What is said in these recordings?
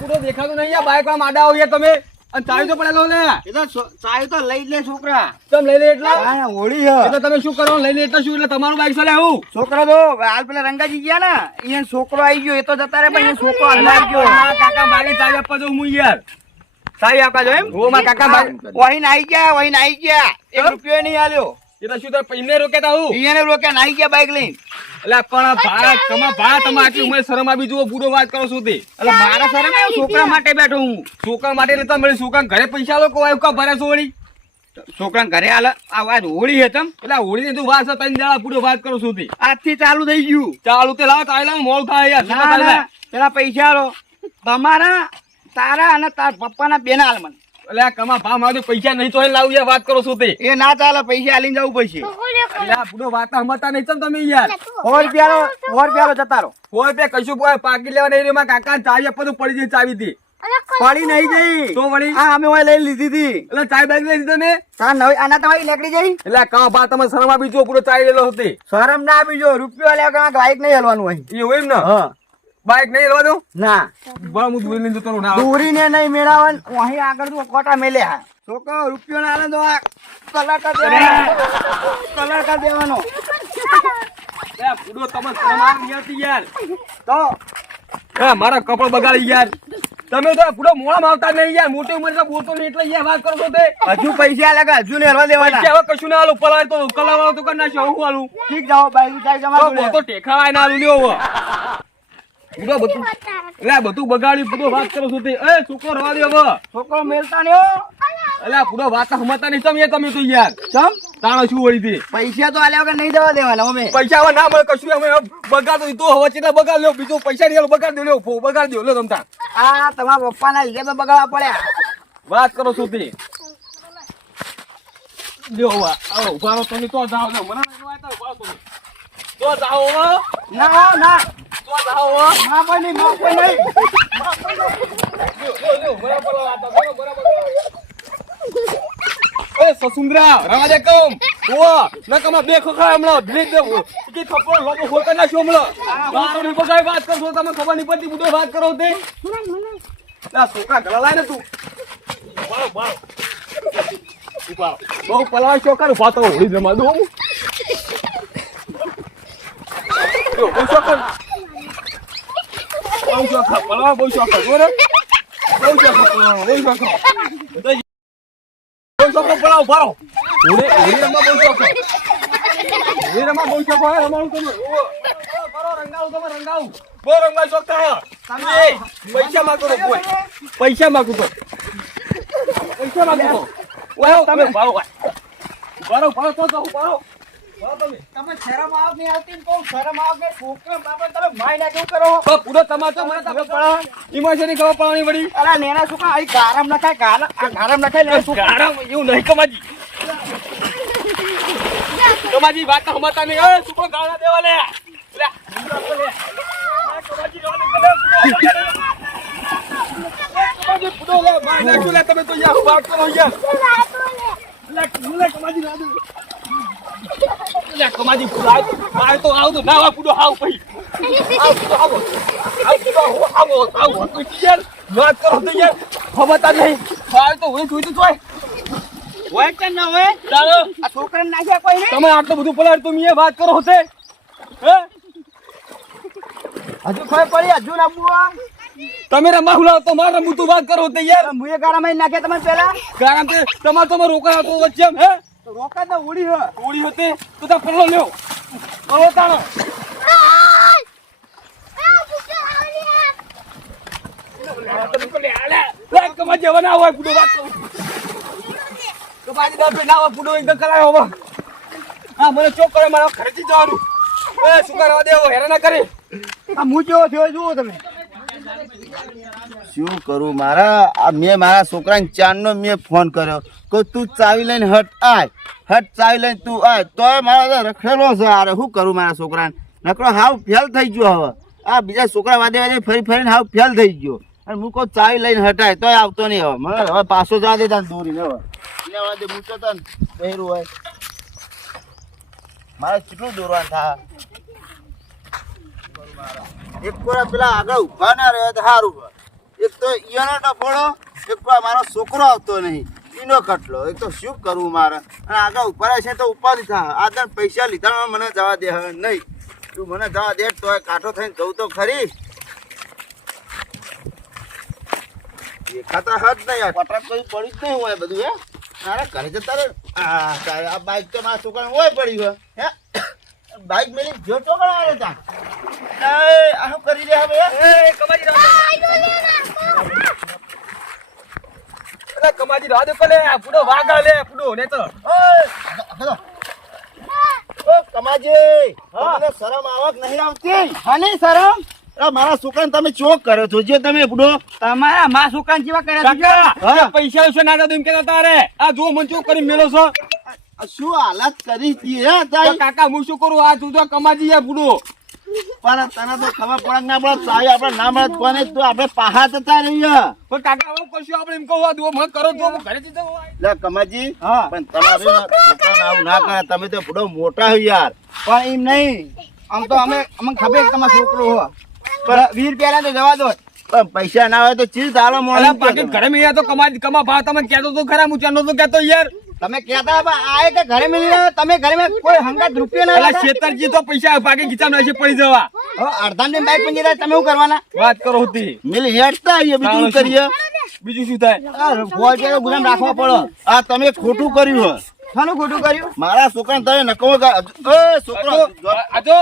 પૂરો દેખાતો નહીં આ બાઈક માં આડા આવો તમે અને ચાવી તો પડેલો ને એ તો ચાવી તો લઈ જ લે છોકરા. તમે લઈ લે એટલા હા હોળી હે. એટલે તમે શું કરો લઈ લે એટલે શું એટલે તમારું બાઈક ચાલે આવું છોકરા તો હાલ પેલા રંગાજી ગયા ને અહીંયા છોકરો આવી ગયો એ તો જતા રહે પણ અહીંયા છોકરો હાલ આવી ગયો. હા, કાકા બાઈક ચાવી આપવા દઉં હું યાર ચાવી આપવા જો એમ. ઓ મારા કાકા બાઈક વહી નાઈ ગયા વહી નાઈ ગયા. એક રૂપિયો નહીં આલ્યો. એટલે શું તો એમને રોકેતા હું અહીંયા ને રોક્યા નાઈ ગયા બાઈક લઈને. એટલે પણ ભા તમે આટલી ઉંમરે શરમ આવી જુઓ પૂરો વાત કરો છો તે એટલે મારા સર છોકરા માટે બેઠો હું. છોકરા માટે એટલે તમે છોકરા ઘરે પૈસા લોકો કા ભરે છો વળી છોકરા ઘરે હાલ આ વાત હોળી હે તમ. એટલે હોળી ની તું વાત છે ત્રણ જણા પૂરો વાત કરો છો તે આજથી ચાલુ થઈ ગયું. ચાલુ તે લાવ તાયલા મોલ થાય યાર ના ના પેલા પૈસા આલો તમારા તારા અને તાર પપ્પાના બેન હાલ મને. એટલે આ કમા ભા મારે પૈસા નહીં તો એ લાવ યાર વાત કરો છો તે એ ના ચાલે પૈસા આલીને જવું પડશે. એટલે આ પૂરો વાત સમજતા નહીં છો ને તમે યાર 100 રૂપિયા જતા રહો. કોઈ બે કશું કોઈ પાકી લેવા નહીં રહ્યો કાકા ચાવી આપવાનું પડી જઈ ચાવી થી પડી નહીં જઈ તો વળી આ અમે ઓય લઈ લીધી હતી. એટલે ચાવી બાઈક લઈ દીધો ને તાર નવી આના તમારી નીકળી જઈ. એટલે આ કમા ભા તમે શરમ આપી જો પૂરો ચાવી લેલો હતી શરમ ના આપી જો રૂપિયો લેવા બાઈક નહીં હલવાનું હોય. એવું એમ ને હા બાઈક નહીં લેવા દઉં ના બરાબર હું દૂરી લઈને જતો રહું ના દોરીને નહીં મેળવવાનું અહીં આગળ તું કોટા મેલ્યા છોકરો રૂપિયો ના આલે તો આ કલર કર દેવાનો પૂરો તમે શરમ આવી હતી યાર તો હા મારા કપડો બગાડી યાર તમે તો પૂરો મોડા આવતા નહીં યાર મોટી ઉંમર બોલતો નહીં એટલે યાર વાત કરો છો તે હજુ પૈસા લાગે હજુ ને હલવા દેવાના. હવે કશું ના આલું પલાય તો કલાવાળો તો કરી નાખ્યો હું આલું ઠીક જાઓ બાઈક ચાઈ જમા તો ટેખાવાય ના આલું લ્યો હવે પૂરો બધું એટલે બધું બગાડી પૂરો વાત કરો છો તે એ છોકરો રવા દે હવે છોકરો મેલતા નહીં હો. એટલે પૂરો વાત સમજતા નહીં તમે તો યાર ચમ તાણો શું વળી તે પૈસા તો આલ્યા વગર નહીં દેવા દેવાના અમે. પૈસા હવે ના મળે કશું અમે બગાડ તો હવે ચેટલા બગાડ લ્યો બીજો પૈસા નહીં બગાડ દો લ્યો બગાડ દો લ્યો તમતા આ તમારા પપ્પાના લીધે તો બગાડવા પડ્યા. વાત કરો છો તે લ્યો વા આવો ઉભા રહો તમે તો જાઓ લ્યો મને ઉભા તમે તો જાઓ ના ના તો જાઓ માં કોઈ નહીં માં કોઈ નહીં. લ્યો બરાબર એ સસુંદરા રવા દે કમ ઓ નકમા બે ખખા હમણો ધીરે દે કે થપ્પો લોકો હોતા ના છો હમણો મારો ની બગાઈ વાત કરશો તમે ખબર નહીં પડતી બુડો વાત કરો તે ના છોકરા ગળા લાય ને તું બાળો ઉપાડો બહુ પલાય છોકરા ઉભા તો હોળી જમા દો બહુ છોકરા પલાવા બહુ છોકરા જોરે બહુ છોકરા છોકરો પડાવ પારો ઓરે રમવા બહુ શોખ બહુ શોખ હોય રમાડું તમે કરો રંગાવું તમે રંગાવું બહુ રંગવા શોખ થાય તમે પૈસા માંગો તો કોઈ પૈસા માંગો તો ઓય તમે પારો તો પારો તમે શરમ આવ નહીં આવતી ને કહું શરમ આવ કે છોકરા બાપા તમે માય ના કેવું કરો. પૂરો તમારો મને તમે પડો ઈમાશની ખબર પડવાની વળી અલા નેના શું આ ગારમ નખાય ગારમ નખાય લે શું ગારામ એવું નહીં કમાજી કમાજી વાત સમજતા નહીં એ છોકરો ગાળા દેવા લે તમે તો યાર વાત કરો યાર કમાજી બાર તો આવ તો ના આવ પૂડો આવ પઈ આવ યાર વાત કરો તો યાર ખબરતા નહીં બાર તો હોય જોઈ તો જોય હોય કે ન હોય ચાલો આ છોકરાને નાખ્યા કોઈ નહીં. તમે આટલું બધું પલાડ તો મીએ વાત કરો છે હે હજુ ખબર પડી હજુ ના બુઆ તમે રમવા હુલાવ તો માર રમું તું વાત કરો તે યાર મુએ ગારામાં નાખ્યા તમે પેલા કારણ કે તમાર તો રોકા હતો વચ્ચે હે તો રોકા તો ઉડી હ ઓળી હતી તો તા પલ્લો લ્યો પલ્લો તાણો કમાજી હવે ના હોય પૂડો વાત કરું કમાજી દસ ના હોય પૂડો એકદમ કરાયો હવે હા મને ચોક કરે મારા ઘરેથી જવાનું એ શું કરવા દેવો હેરાન ના કરે આ હું જેવો થયો જુઓ તમે શું કરું મારા મેં મારા છોકરાને ચાંદનો મેં ફોન કર્યો કે તું ચાવી લઈને હટ ચાવી લઈને તું આય તોય મારા રખેલો છે અરે શું કરું મારા છોકરાને નકરો હાવ ફેલ થઈ ગયો હવે આ બીજા છોકરા વાદે ફરીને હાવ ફેલ થઈ ગયો અને હું કહું ચાવી લઈને હટાય તોય આવતો નહીં હવે મને હવે પાછો જવા દે તાને દોરીને હવે એના વાદે મૂકો તને બહેરું હોય મારે કેટલું દોરવાનું થાય એક કોરા પેલા આગળ ઉભા ના રહે તો સારું એક તો ઈયાનો ડફોડો, એક તો આ મારો છોકરો આવતો નહીં, ઈનો કટલો. એક તો શું કરવું મારે? અને આગળ ઉપર છે તો ઉપાધિ થાય. આ પૈસા લીધા મને જવા દે હવે નહીં. તું મને જવા દે તો કાંઠો થઈને જવું તો ખરી. દેખાતા હાથ નહીં, પટક કોઈ પડી જ નહીં હોય બધું. હે મારે ઘરે જતા રહે. આ બાઈક તો મારા છોકરાને હોય પડી હોય. હે બાઈક મેલી જો ચોકડા આવે ત્યાં. આ શું કરી રહ્યા હવે? કમાજી રાહ દે પેલે પૂડો વાગા લે પૂડો ને તો ઓ કમાજી, તમને શરમ આવક નહીં આવતી? હની શરમ મારા છોકરાને તમે ચોક કર્યો છો જે તમે બુડો. તમારા માં છોકરા જેવા કર્યા છે. કાકા પૈસા વિશે ના દઉં કેતા તારે આ જો મન ચોક કરી મેલો છો. શું હાલત કરી હતી હે તારી? કાકા હું શું કરું? આ તું તો કમાજી યાર પૂડો. પણ તને તો ખબર પડે ના પડે સાહેબ આપણે ના મળે કોને તો આપણે પાહા જતા રહીએ. પણ કાકા આવું કશું આપણે એમ કહું આ દો મત કરો તો હું ઘરેથી જવું. લે કમાજી, પણ તમારે છોકરાને આવું ના કરે. તમે તો બુડો મોટા હોય યાર. પણ એમ નહીં, આમ તો અમને ખબર છે તમારો છોકરો હો. પણ 20 રૂપિયા તો જવા દો. પણ પૈસા ના હોય તો ચીજ દાડો અલા મોડે પાકે ઘરે મેં તો કમા ભાવ તમે કહેતો તો ખરા હું ચાનો તો કહેતો યાર. તમે કહેતા આ કે ઘરે મિલી રહ્યો, તમે ઘરે મેં કોઈ હંગાત રૂપિયા ના અલા લાગતા? શેતરજી તો પૈસા પાકે ગીચામાં નાખી પડી જવા. હવે અડધા ની બાઈક પંજી રહ્યા, તમે શું કરવાના? વાત કરો હતી મિલ હેડતા આવીએ બીજું શું કરીએ. બીજું શું થાય? ફોજ ગુલામ રાખવા પડો. આ તમે ખોટું કર્યું હોય. શાનું ખોટું કર્યું? મારા છોકરાને તમે નકમો છોકરો આજો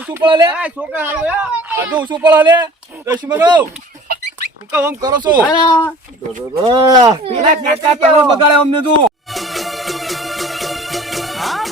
ઉસું પડે લે. આ છોકરા હારું હે? આજો ઉસું પડે લે. દશમનો હું કામ કરો છો? પેલા કાકા તમે બગાડે અમને તું. હા